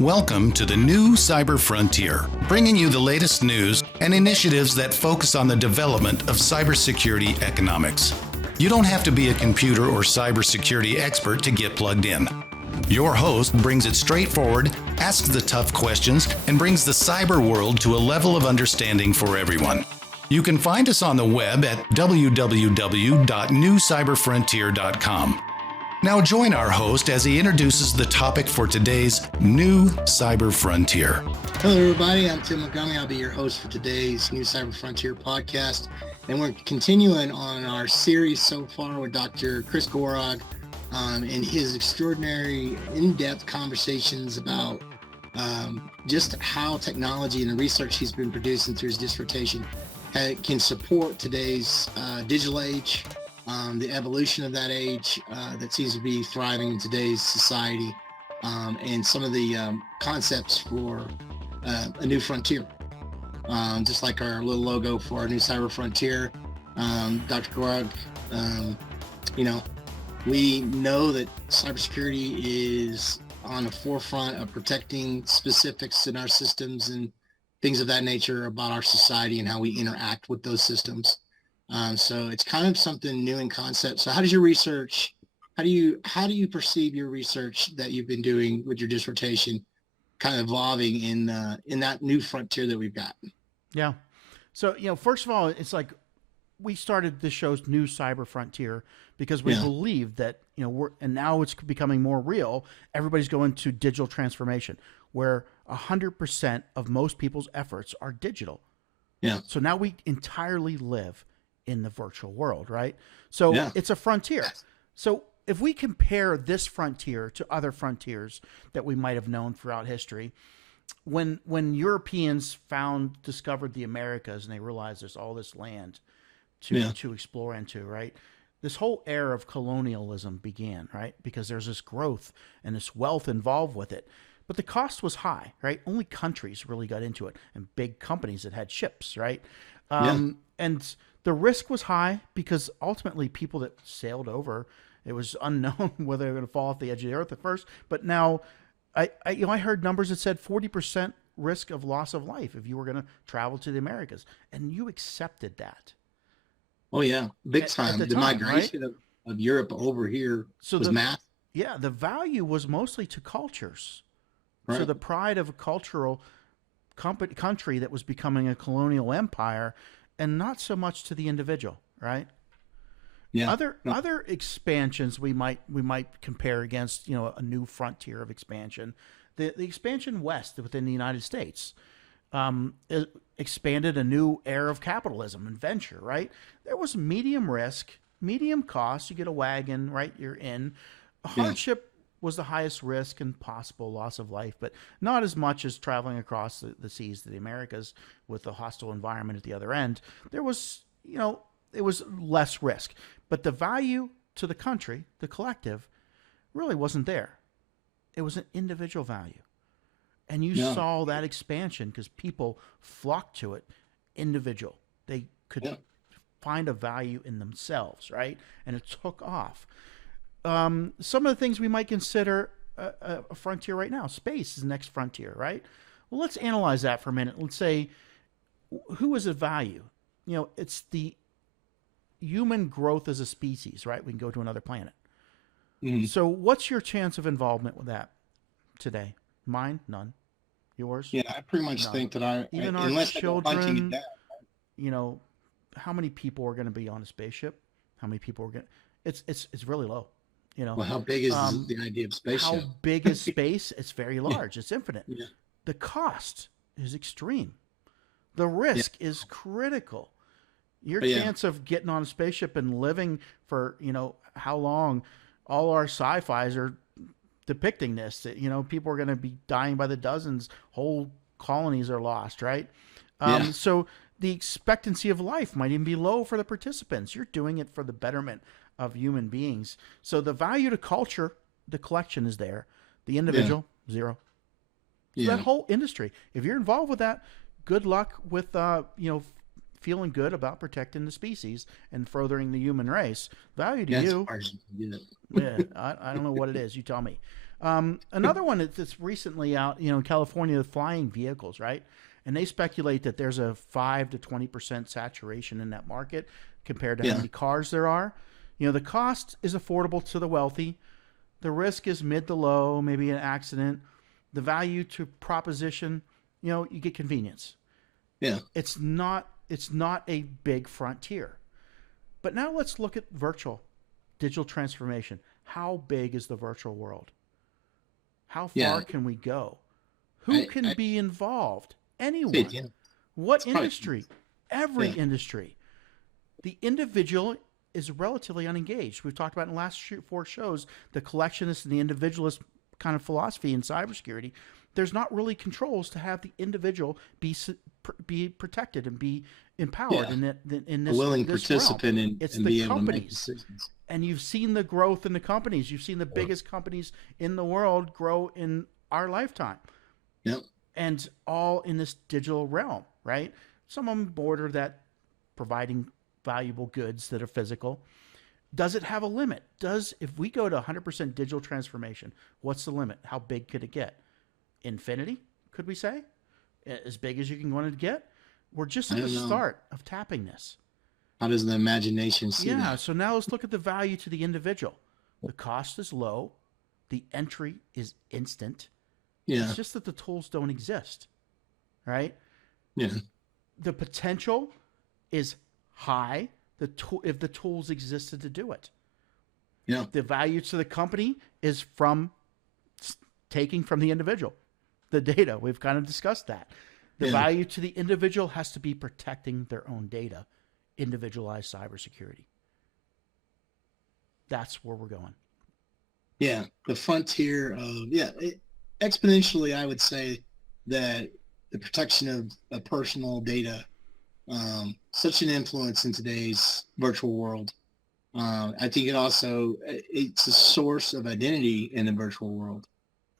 Welcome to the new Cyber Frontier, bringing you the latest news and initiatives that focus on the development of cybersecurity economics. You don't have to be a computer or cybersecurity expert to get plugged in. Your host brings it straightforward, asks the tough questions, and brings the cyber world to a level of understanding for everyone. You can find us on the web at www.newcyberfrontier.com. Now join our host as he introduces the topic for today's new Cyber Frontier. Hello, everybody. I'm Tim Montgomery. I'll be your host for today's new Cyber Frontier podcast. And we're continuing on our series so far with Dr. Chris Gorog and his extraordinary in-depth conversations about just how technology and the research he's been producing through his dissertation can support today's digital age, the evolution of that age that seems to be thriving in today's society, and some of the concepts for a new frontier. Just like our little logo for our new Cyber Frontier, Dr. Gorog, we know that cybersecurity is on the forefront of protecting specifics in our systems and things of that nature about our society and how we interact with those systems. So it's kind of something new in concept. So how do you perceive your research that you've been doing with your dissertation kind of evolving in that new frontier that we've got? Yeah. So, first of all, it's like we started this show's new Cyber Frontier because we believe that, and now it's becoming more real. Everybody's going to digital transformation where 100% of most people's efforts are digital. Yeah. So now we entirely live in the virtual world, right? So it's a frontier. So if we compare this frontier to other frontiers that we might have known throughout history, when Europeans discovered the Americas and they realized there's all this land to explore into, right? This whole era of colonialism began, right? Because there's this growth and this wealth involved with it. But the cost was high, right? Only countries really got into it and big companies that had ships, right? And the risk was high because ultimately people that sailed over, it was unknown whether they were going to fall off the edge of the earth at first. But now I heard numbers that said 40% risk of loss of life if you were going to travel to the Americas. And you accepted that. Oh, yeah. Big time. The migration of Europe over here was massive. Yeah. The value was mostly to cultures. Right. So the pride of a cultural country that was becoming a colonial empire and not so much to the individual, right? Yeah. Other expansions we might compare against, a new frontier of expansion. The expansion west within the United States expanded a new era of capitalism and venture, right? There was medium risk, medium cost. You get a wagon, right? You're in. Hardship was the highest risk and possible loss of life, but not as much as traveling across the seas to the Americas with the hostile environment at the other end. There was, it was less risk, but the value to the country, the collective, really wasn't there. It was an individual value. And you saw that expansion because people flocked to it, individual. They could find a value in themselves, right? And it took off. Some of the things we might consider a frontier right now. Space is the next frontier, right? Well, let's analyze that for a minute. Let's say, who is a value? It's the human growth as a species, right? We can go to another planet. Mm-hmm. So what's your chance of involvement with that today? Mine? None. Yours? Yeah, I pretty much think that our children, how many people are going to be on a spaceship? How many people are going to... It's really low. Well, how big is the idea of spaceship? How big is space? It's very large. It's infinite. Yeah. The cost is extreme. The risk is critical. Your chance of getting on a spaceship and living for, how long, all our sci-fis are depicting this, that, people are going to be dying by the dozens, whole colonies are lost, right? So the expectancy of life might even be low for the participants. You're doing it for the betterment of human beings. So the value to culture, the collection is there. The individual, zero. So that whole industry, if you're involved with that, good luck with, feeling good about protecting the species and furthering the human race. Value to you. Hard to get it. Yeah, I don't know what it is. You tell me. Another one that's recently out, in California, flying vehicles, right? And they speculate that there's a 5 to 20% saturation in that market compared to how many cars there are. The cost is affordable to the wealthy. The risk is mid to low, maybe an accident. The value to proposition, you get convenience. Yeah. It's not a big frontier. But now let's look at digital transformation. How big is the virtual world? How far can we go? Who can be involved? Anyone. What industry? Every industry. The individual is relatively unengaged. We've talked about in the last 4 shows the collectionist and the individualist kind of philosophy in cybersecurity. There's not really controls to have the individual be protected and be empowered in this a willing this participant realm. in It's and the be able companies. to make decisions. And you've seen the growth in the companies. You've seen the biggest companies in the world grow in our lifetime. Yep. And all in this digital realm, right? Some of them border that providing valuable goods that are physical. Does it have a limit? If we go to 100% digital transformation, what's the limit? How big could it get? Infinity, could we say? As big as you can want to get? We're just at the start of tapping this. How does the imagination see that? Yeah, so now let's look at the value to the individual. The cost is low. The entry is instant. Yeah. It's just that the tools don't exist, right? Yeah. The potential is high if the tools existed to do it. Yeah. The value to the company is from taking from the individual. The data, we've kind of discussed that. The value to the individual has to be protecting their own data, individualized cybersecurity. That's where we're going. Yeah. The frontier of, exponentially, I would say that the protection of personal data, such an influence in today's virtual world. I think it's a source of identity in the virtual world.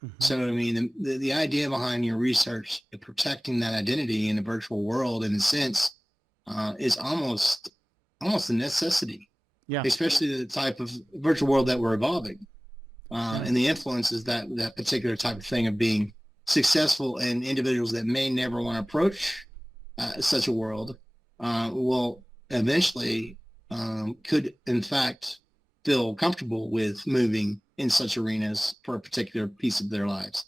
Mm-hmm. So, I mean, the idea behind your research, protecting that identity in the virtual world, in a sense, is almost a necessity. Yeah. Especially the type of virtual world that we're evolving, and the influences that particular type of thing of being successful, and individuals that may never want to approach such a world will eventually could in fact feel comfortable with moving in such arenas for a particular piece of their lives.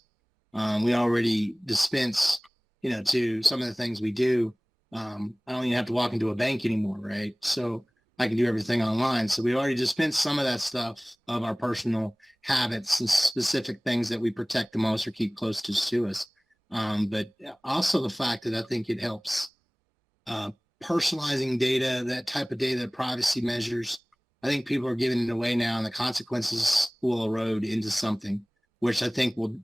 We already dispense, to some of the things we do. I don't even have to walk into a bank anymore, right? So I can do everything online. So we already dispense some of that stuff of our personal habits and specific things that we protect the most or keep close to us. But also the fact that I think it helps personalizing data, that type of data, privacy measures. I think people are giving it away now, and the consequences will erode into something, which I think will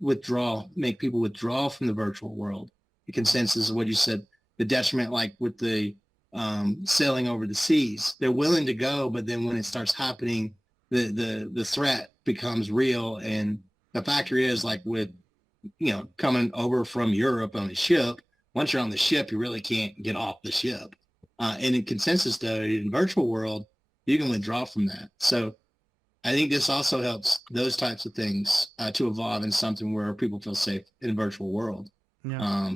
make people withdraw from the virtual world. The consensus of what you said, the detriment, like with the sailing over the seas, they're willing to go, but then when it starts happening, the threat becomes real. And the factor is, like with, coming over from Europe on a ship, once you're on the ship, you really can't get off the ship. And in consensus, though, in virtual world, you can withdraw from that. So I think this also helps those types of things to evolve in something where people feel safe in a virtual world. Yeah.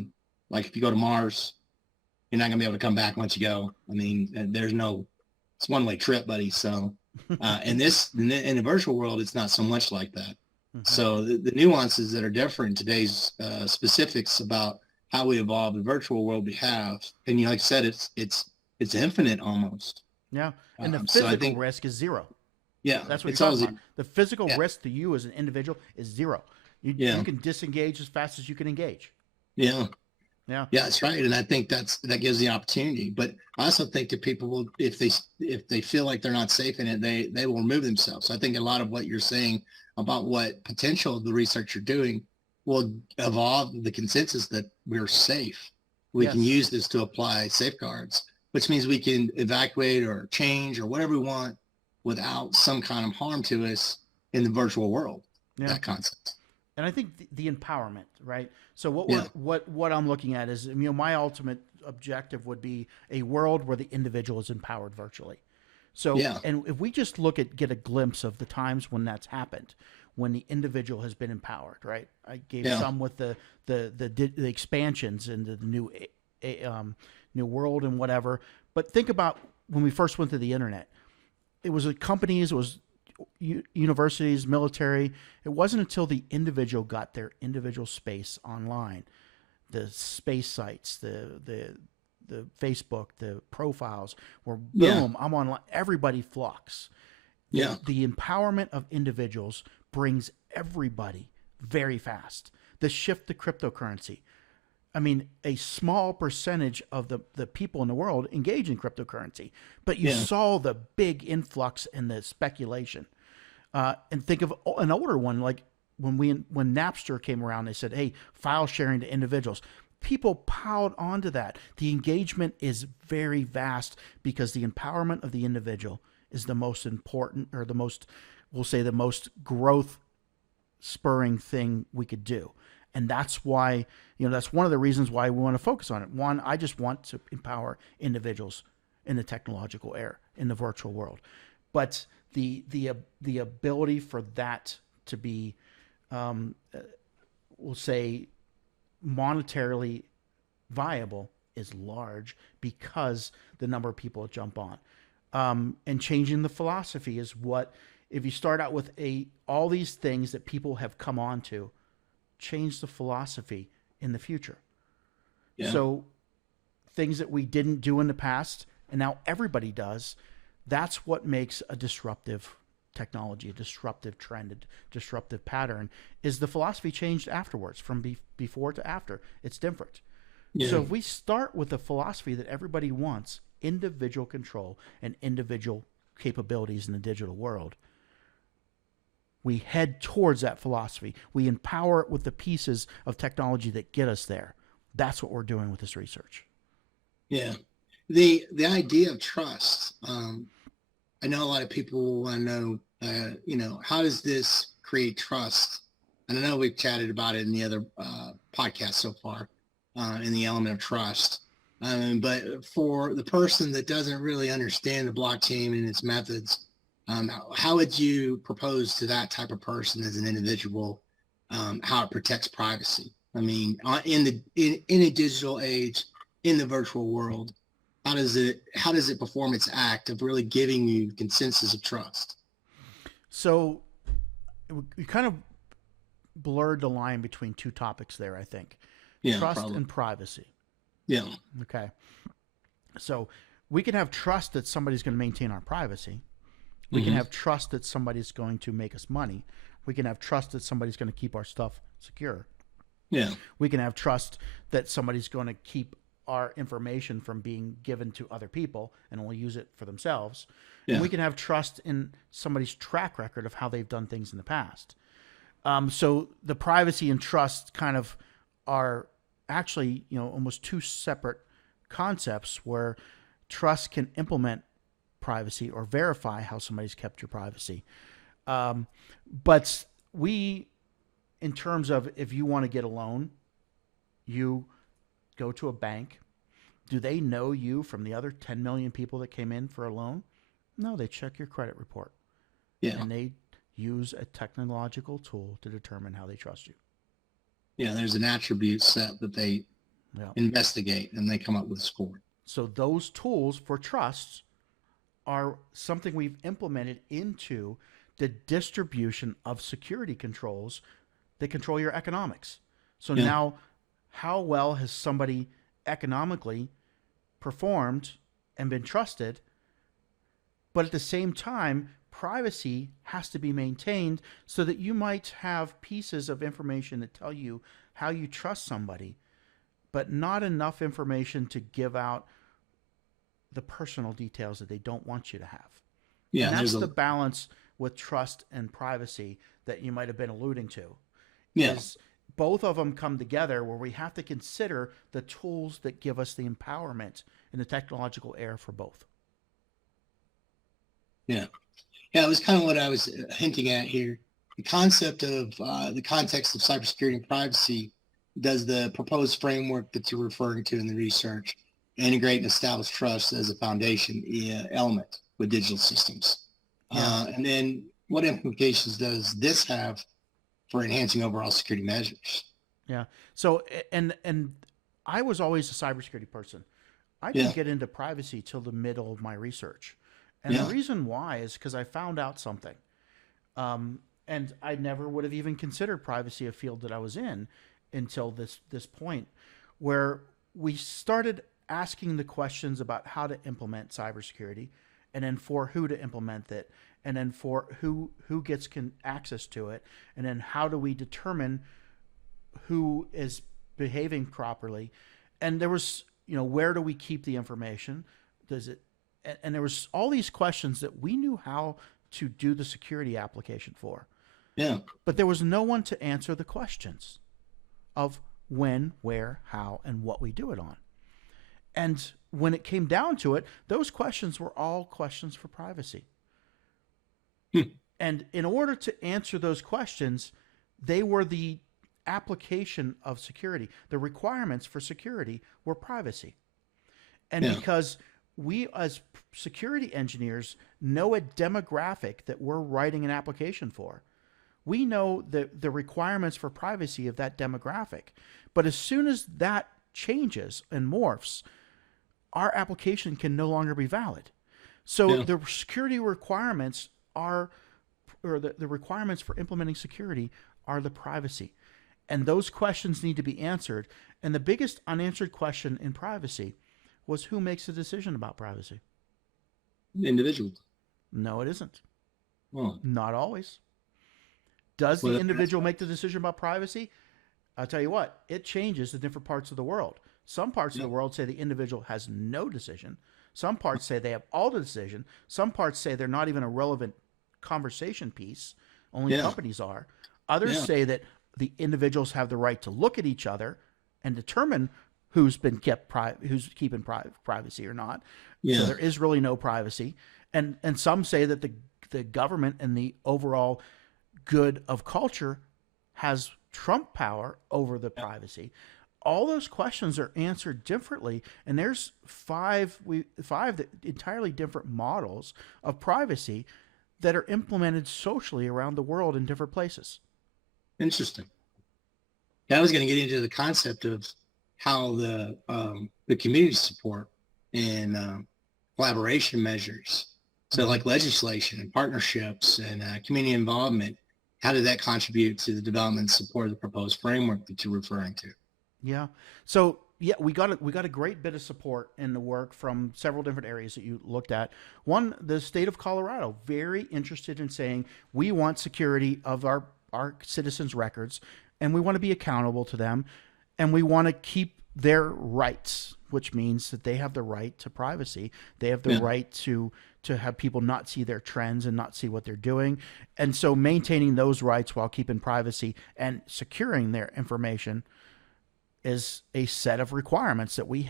Like if you go to Mars, you're not going to be able to come back once you go. I mean, it's one-way trip, buddy. So in the virtual world, it's not so much like that. Mm-hmm. So the nuances that are different in today's specifics about how we evolve the virtual world we have. And like I said, it's infinite almost. Yeah. And the physical risk is zero. Yeah. That's what you're talking about. The physical risk to you as an individual is zero. You can disengage as fast as you can engage. Yeah. Yeah. Yeah, that's right. And I think that gives the opportunity. But I also think that people will, if they feel like they're not safe in it, they will remove themselves. So I think a lot of what you're saying about what potential the research you're doing will evolve the consensus that we're safe. We can use this to apply safeguards, which means we can evacuate or change or whatever we want without some kind of harm to us in the virtual world. Yeah. That concept. And I think the empowerment, right? So what I'm looking at is, my ultimate objective would be a world where the individual is empowered virtually. So, and if we just get a glimpse of the times when that's happened, when the individual has been empowered, right? I gave Yeah. some with the expansions into the new world and whatever. But think about when we first went to the internet. It was companies, it was universities, military. It wasn't until the individual got their individual space online, the space sites, the Facebook, the profiles, where boom, I'm online. Everybody flocks. Yeah. The empowerment of individuals brings everybody very fast. The shift to cryptocurrency. I mean, a small percentage of the people in the world engage in cryptocurrency, but you saw the big influx and the speculation. And think of an older one, like when Napster came around, they said, hey, file sharing to individuals. People piled onto that. The engagement is very vast because the empowerment of the individual is the most important, or the most growth spurring thing we could do. And that's why, that's one of the reasons why we want to focus on it. One, I just want to empower individuals in the technological era, in the virtual world. But the ability for that to be, we'll say, monetarily viable is large because the number of people that jump on. And changing the philosophy is what, if you start out with all these things that people have come on to, change the philosophy in the future. Yeah. So things that we didn't do in the past and now everybody does, that's what makes a disruptive technology, a disruptive trend, a disruptive pattern, is the philosophy changed afterwards, from before to after. It's different. Yeah. So if we start with the philosophy that everybody wants, individual control and individual capabilities in the digital world, we head towards that philosophy. We empower it with the pieces of technology that get us there. That's what we're doing with this research. Yeah. The idea of trust. I know a lot of people want to know, how does this create trust? And I know we've chatted about it in the other podcasts so far, in the element of trust. But for the person that doesn't really understand the blockchain and its methods, how would you propose to that type of person as an individual how it protects privacy? I mean, in a digital age, in the virtual world, how does it perform its act of really giving you consensus of trust? So we kind of blurred the line between two topics there, I think. Yeah, trust and privacy. Yeah. Okay. So we can have trust that somebody's going to maintain our privacy. We can have trust that somebody's going to make us money. We can have trust that somebody's going to keep our stuff secure. Yeah. We can have trust that somebody's going to keep our information from being given to other people and only use it for themselves. Yeah. And we can have trust in somebody's track record of how they've done things in the past. So the privacy and trust kind of are actually, almost two separate concepts, where trust can implement privacy or verify how somebody's kept your privacy. But in terms of, if you want to get a loan, you go to a bank. Do they know you from the other 10 million people that came in for a loan? No, they check your credit report. Yeah. And they use a technological tool to determine how they trust you. Yeah, there's an attribute set that they investigate, and they come up with a score. So those tools for trust are something we've implemented into the distribution of security controls that control your economics. So now, how well has somebody economically performed and been trusted? But at the same time, privacy has to be maintained, so that you might have pieces of information that tell you how you trust somebody, but not enough information to give out the personal details that they don't want you to have. Yeah, and that's the balance with trust and privacy that you might have been alluding to. Yes. Both of them come together, where we have to consider the tools that give us the empowerment in the technological era for both. Yeah. Yeah, it was kind of what I was hinting at here. The concept of the context of cybersecurity and privacy, does the proposed framework that you're referring to in the research integrate and establish trust as a foundation element with digital systems? Yeah. And then, what implications does this have for enhancing overall security measures? Yeah. So, and I was always a cybersecurity person. I didn't get into privacy till the middle of my research. And the reason why is because I found out something. And I never would have even considered privacy a field that I was in until this point, where we started asking the questions about how to implement cybersecurity, and then for who to implement it, and then for who gets access to it, and then how do we determine who is behaving properly. And there was, where do we keep the information? Does it, and there was all these questions that we knew how to do the security application for. Yeah. But there was no one to answer the questions of when, where, how, and what we do it on. And when it came down to it, those questions were all questions for privacy. And in order to answer those questions, they were the application of security. The requirements for security were privacy. And because we as security engineers know a demographic that we're writing an application for, we know the requirements for privacy of that demographic. But as soon as that changes and morphs, our application can no longer be valid. So the security requirements are, or the requirements for implementing security are the privacy. And those questions need to be answered. And the biggest unanswered question in privacy was, who makes the decision about privacy? Individual. No, it isn't. Oh. Not always. Does the individual make the decision about privacy? I'll tell you what, it changes in different parts of the world. Some parts of the world say the individual has no decision. Some parts say they have all the decision. Some parts say they're not even a relevant conversation piece. Only companies are. Others say that the individuals have the right to look at each other and determine who's keeping privacy or not. So there is really no privacy. And some say that the government and the overall good of culture has trump power over the privacy. All those questions are answered differently, and there's five entirely different models of privacy that are implemented socially around the world in different places. Interesting. Yeah, I was going to get into the concept of how the community support and collaboration measures, so like legislation and partnerships and community involvement, how did that contribute to the development and support of the proposed framework that you're referring to? Yeah. So we got a great bit of support in the work from several different areas that you looked at. One, the state of Colorado, very interested in saying we want security of our citizens' records, and we want to be accountable to them, and we want to keep their rights, which means that they have the right to privacy. They have the right to have people not see their trends and not see what they're doing. And so maintaining those rights while keeping privacy and securing their information is a set of requirements that we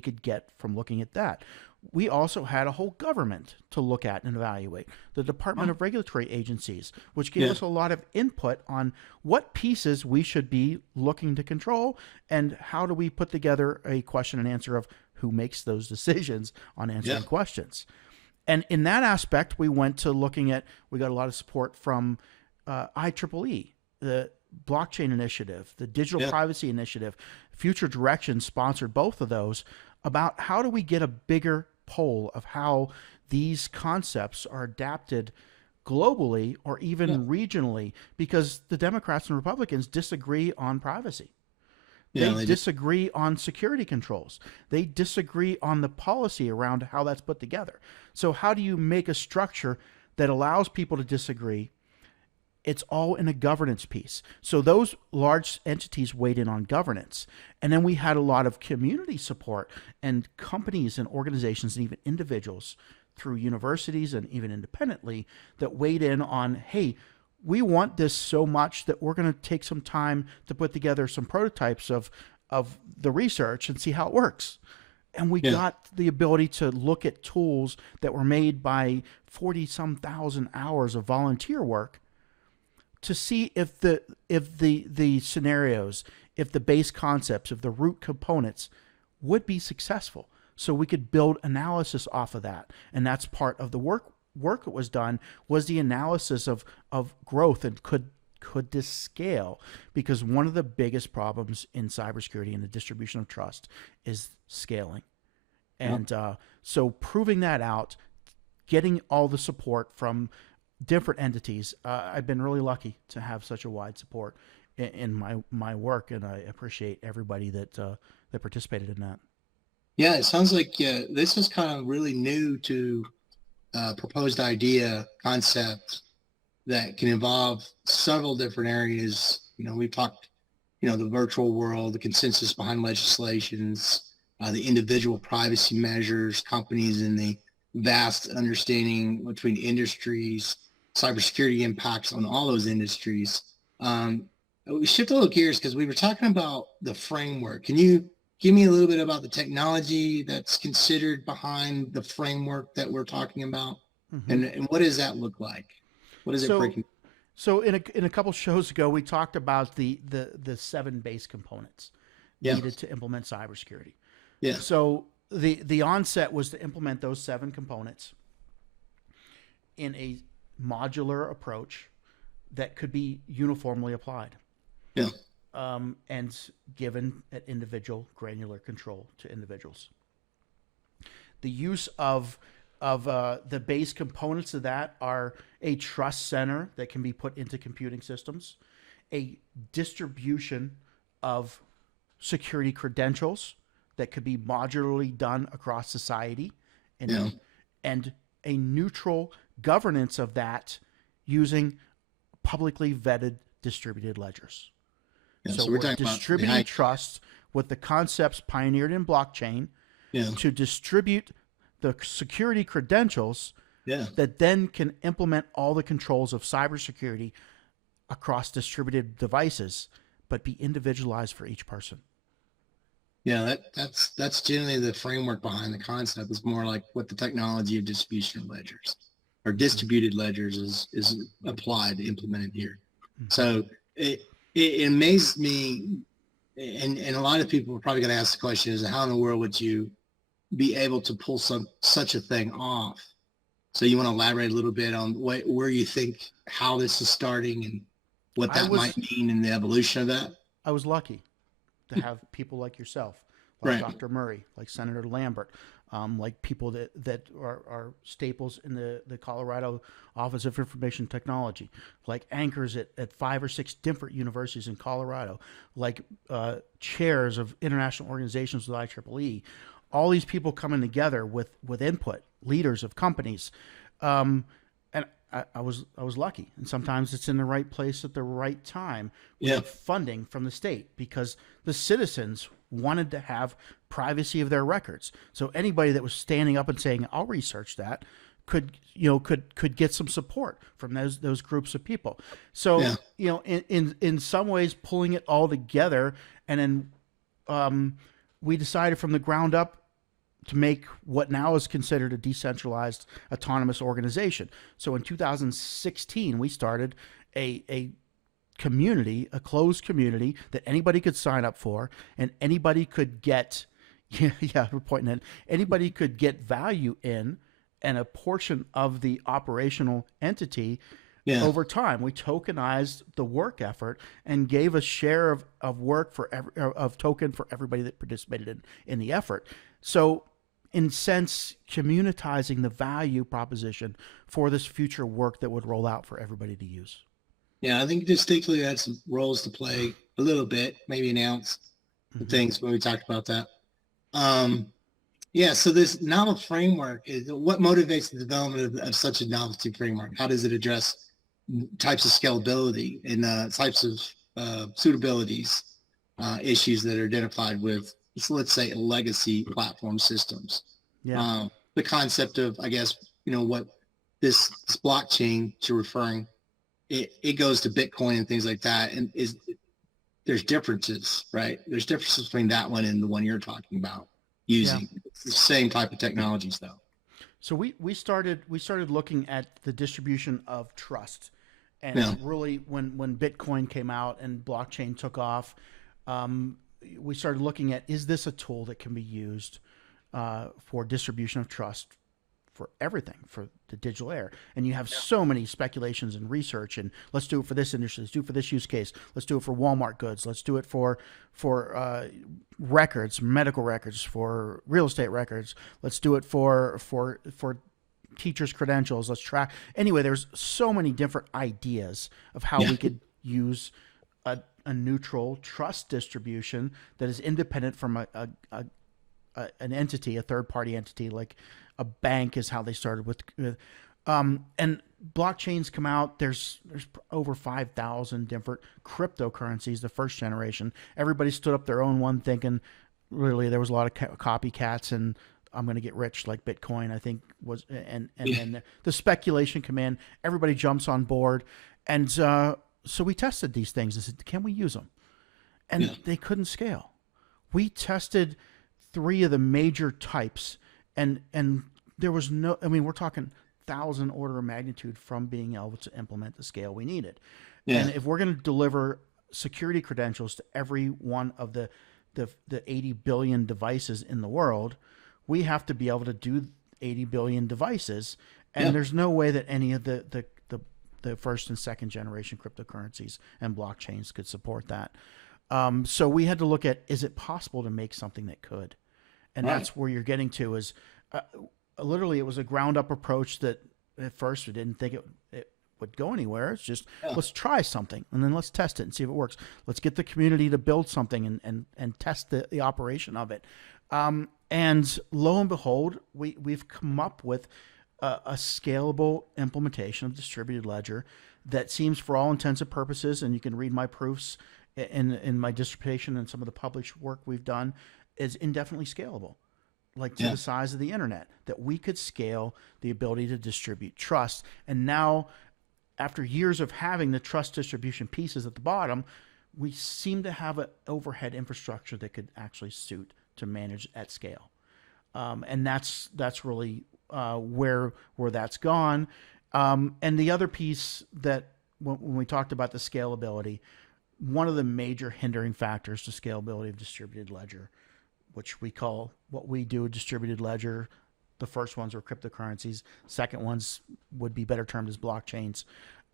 could get from looking at that. We also had a whole government to look at and evaluate, the Department of Regulatory Agencies, which gave us a lot of input on what pieces we should be looking to control and how do we put together a question and answer of who makes those decisions on answering questions. And in that aspect, we got a lot of support from IEEE, the blockchain initiative, the digital privacy initiative. Future Direction sponsored both of those, about how do we get a bigger poll of how these concepts are adapted globally or even regionally, because the Democrats and Republicans disagree on privacy. They disagree on security controls. They disagree on the policy around how that's put together. So how do you make a structure that allows people to disagree? It's all in a governance piece. So those large entities weighed in on governance. And then we had a lot of community support and companies and organizations and even individuals through universities and even independently that weighed in on, hey, we want this so much that we're going to take some time to put together some prototypes of the research and see how it works. And we got the ability to look at tools that were made by 40-some thousand hours of volunteer work to see if the scenarios, if the base concepts, if the root components would be successful. So we could build analysis off of that. And that's part of the work work that was done was the analysis of growth and could this scale? Because one of the biggest problems in cybersecurity and the distribution of trust is scaling. And so proving that out, getting all the support from different entities. I've been really lucky to have such a wide support in my work, and I appreciate everybody that participated in that. Yeah, it sounds like this is kind of really new to proposed idea concept that can involve several different areas. We've talked, the virtual world, the consensus behind legislations, the individual privacy measures, companies, and the vast understanding between industries, cybersecurity impacts on all those industries. We shift a little gears because we were talking about the framework. Can you give me a little bit about the technology that's considered behind the framework that we're talking about? Mm-hmm. And what does that look like? What is it breaking? So in a couple shows ago, we talked about the 7 base components needed to implement cybersecurity. Yeah. So the onset was to implement those 7 components in a modular approach that could be uniformly applied. Yeah. And given an individual granular control to individuals. The use of the base components of that are a trust center that can be put into computing systems, a distribution of security credentials that could be modularly done across society, and a neutral governance of that using publicly vetted distributed ledgers. Yeah, so we're distributing trust with the concepts pioneered in blockchain to distribute the security credentials that then can implement all the controls of cybersecurity across distributed devices, but be individualized for each person. Yeah, that's generally the framework behind the concept. It's more like what the technology of distribution of ledgers or distributed ledgers is applied, implemented here. Mm-hmm. So it amazed me, and a lot of people are probably going to ask the question: is how in the world would you be able to pull such a thing off? So you want to elaborate a little bit on where you think how this is starting and what that might mean in the evolution of that? I was lucky to have people like yourself, like Dr. Murray, like Senator Lambert, like people that are staples in the Colorado Office of Information Technology, like anchors at 5 or 6 different universities in Colorado, like chairs of international organizations with IEEE. All these people coming together with input, leaders of companies, and I was lucky. And sometimes it's in the right place at the right time with funding from the state, because the citizens wanted to have privacy of their records. So anybody that was standing up and saying, "I'll research that," could get some support from those groups of people. So in some ways, pulling it all together, and then we decided from the ground up to make what now is considered a decentralized autonomous organization. So in 2016, we started a community, a closed community that anybody could sign up for, and anybody could get, we're pointing at, anybody could get value in, and a portion of the operational entity over time. We tokenized the work effort and gave a share of work of token for everybody that participated in the effort. So in sense, communitizing the value proposition for this future work that would roll out for everybody to use. Yeah, I think distinctly had some roles to play a little bit, maybe announce the things when we talked about that. So this novel framework is what motivates the development of such a novelty framework. How does it address types of scalability and types of suitabilities issues that are identified with, let's say, legacy platform systems? The concept of, I guess, what this blockchain you're referring, it goes to Bitcoin and things like that, and there's differences, right? There's differences between that one and the one you're talking about using. It's the same type of technologies, though. So we started looking at the distribution of trust, and really when Bitcoin came out and blockchain took off, we started looking at, is this a tool that can be used for distribution of trust everything, for the digital era. And you have so many speculations and research, and let's do it for this industry, let's do it for this use case, let's do it for Walmart goods, let's do it for records, medical records, for real estate records, let's do it for teachers' credentials, let's track. Anyway, there's so many different ideas of how we could use a neutral trust distribution that is independent from an entity, a third-party entity, like a bank is how they started with. And blockchains come out. There's over 5,000 different cryptocurrencies, the first generation. Everybody stood up their own one, thinking really there was a lot of copycats, and I'm going to get rich like Bitcoin, I think was, and then the speculation come in. Everybody jumps on board, and so we tested these things and said, can we use them? And they couldn't scale. We tested 3 of the major types, and there was no, I mean, we're talking 1,000 order of magnitude from being able to implement the scale we needed. And if we're going to deliver security credentials to every one of the 80 billion devices in the world, we have to be able to do 80 billion devices. And there's no way that any of the first and second generation cryptocurrencies and blockchains could support that. So we had to look at, is it possible to make something that could? And that's where you're getting to is literally it was a ground up approach that at first we didn't think it would go anywhere. It's just, let's try something and then let's test it and see if it works. Let's get the community to build something and test the operation of it. And lo and behold, we've come up with a scalable implementation of distributed ledger that seems, for all intents and purposes, and you can read my proofs in my dissertation and some of the published work we've done, is indefinitely scalable, like to the size of the internet, that we could scale the ability to distribute trust. And now, after years of having the trust distribution pieces at the bottom, we seem to have an overhead infrastructure that could actually suit to manage at scale. And that's really where that's gone. And the other piece that when we talked about the scalability, one of the major hindering factors to scalability of distributed ledger, which we call what we do a distributed ledger. The first ones were cryptocurrencies. Second ones would be better termed as blockchains.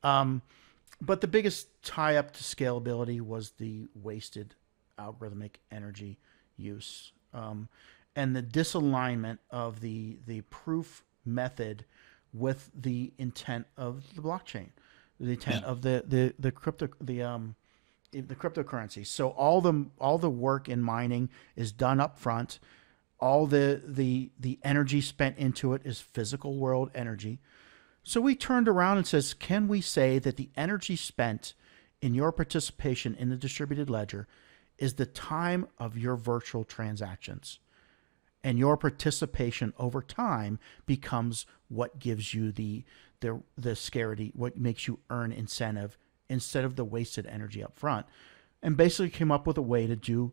But the biggest tie up to scalability was the wasted algorithmic energy use. And the disalignment of the proof method with the intent of the blockchain, the intent of the cryptocurrency. So all the work in mining is done up front. All the energy spent into it is physical world energy. So we turned around and says, can we say that the energy spent in your participation in the distributed ledger is the time of your virtual transactions, and your participation over time becomes what gives you the scarcity, what makes you earn incentive instead of the wasted energy up front. And basically came up with a way to do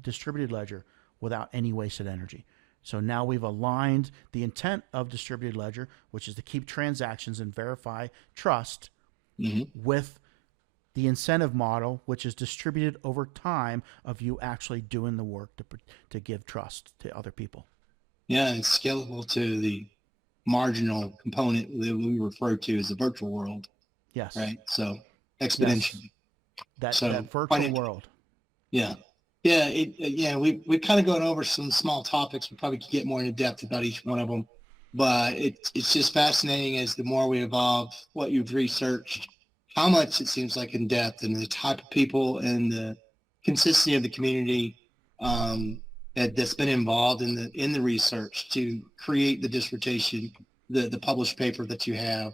distributed ledger without any wasted energy. So now we've aligned the intent of distributed ledger, which is to keep transactions and verify trust, with the incentive model, which is distributed over time of you actually doing the work to give trust to other people. Yeah, it's scalable to the marginal component that we refer to as the virtual world. Yes. Right. So exponentially. Yes. That virtual world. Yeah. Yeah. We've kind of gone over some small topics. We probably could get more into depth about each one of them, but it's just fascinating as the more we evolve, what you've researched, how much it seems like in depth, and the type of people and the consistency of the community that's been involved in the research to create the dissertation, the published paper that you have.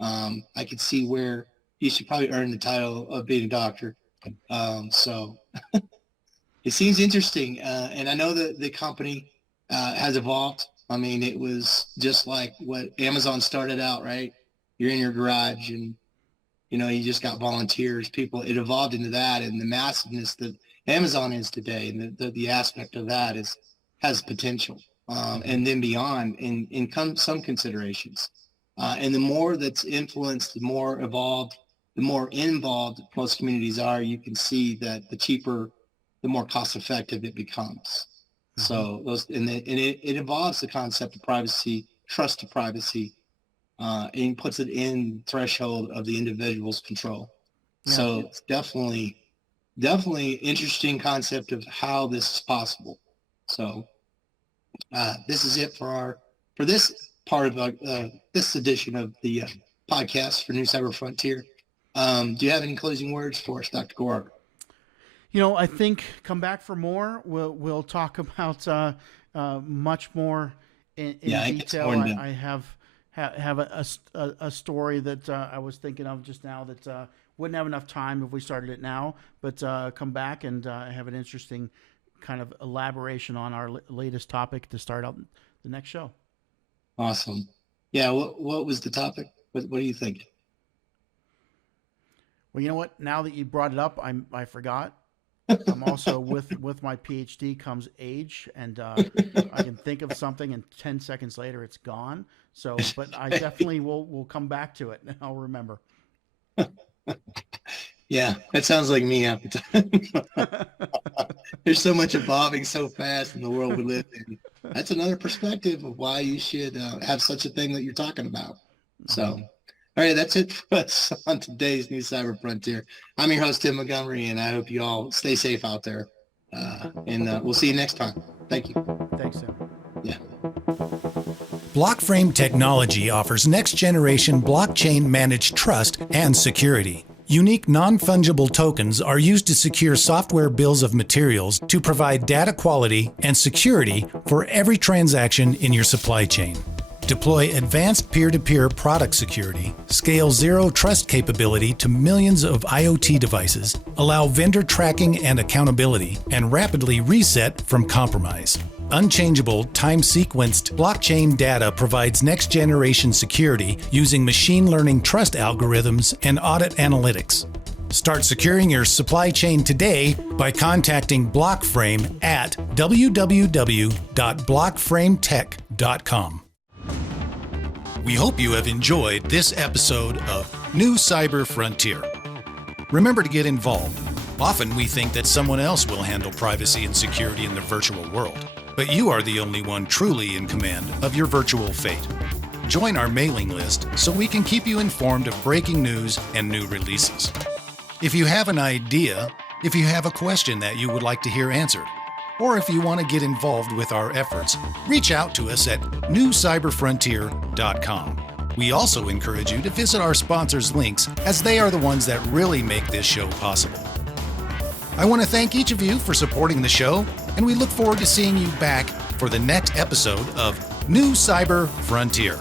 I could see where you should probably earn the title of being a doctor. So it seems interesting. And I know that the company has evolved. I mean, it was just like what Amazon started out, right? You're in your garage and, you just got volunteers, people. It evolved into that, and the massiveness that Amazon is today, and the aspect of that has potential, and then beyond in some considerations. And the more that's influenced, the more evolved, the more involved most communities are. You can see that the cheaper, the more cost effective it becomes. So it involves the concept of privacy, trust to privacy, and puts it in threshold of the individual's control. Yeah. So it's definitely interesting concept of how this is possible. So this is it for this part of this edition of the podcast for New Cyber Frontier. Do you have any closing words for us, Dr. Gorog? I think come back for more. We'll talk about much more in detail. I have a story that I was thinking of just now that wouldn't have enough time if we started it now, but come back and have an interesting kind of elaboration on our latest topic to start out the next show. Awesome. Yeah. What was the topic? What do you think? Well, you know what? Now that you brought it up, I forgot. I'm also with my PhD comes age, and I can think of something, and 10 seconds later it's gone. So, but I definitely will come back to it, and I'll remember. Yeah, that sounds like me half the time. There's so much evolving so fast in the world we live in. That's another perspective of why you should have such a thing that you're talking about. So, all right, that's it for us on today's New Cyber Frontier. I'm your host, Tim Montgomery, and I hope you all stay safe out there. And we'll see you next time. Thank you. Thanks, Tim. Yeah. Blockframe Technology offers next-generation blockchain-managed trust and security. Unique non-fungible tokens are used to secure software bills of materials to provide data quality and security for every transaction in your supply chain. Deploy advanced peer-to-peer product security, scale zero trust capability to millions of IoT devices, allow vendor tracking and accountability, and rapidly reset from compromise. Unchangeable, time-sequenced blockchain data provides next-generation security using machine learning trust algorithms and audit analytics. Start securing your supply chain today by contacting Blockframe at www.blockframetech.com. We hope you have enjoyed this episode of New Cyber Frontier. Remember to get involved. Often we think that someone else will handle privacy and security in the virtual world, but you are the only one truly in command of your virtual fate. Join our mailing list so we can keep you informed of breaking news and new releases. If you have an idea, if you have a question that you would like to hear answered, or if you want to get involved with our efforts, reach out to us at newcyberfrontier.com. We also encourage you to visit our sponsors' links, as they are the ones that really make this show possible. I want to thank each of you for supporting the show, and we look forward to seeing you back for the next episode of New Cyber Frontier.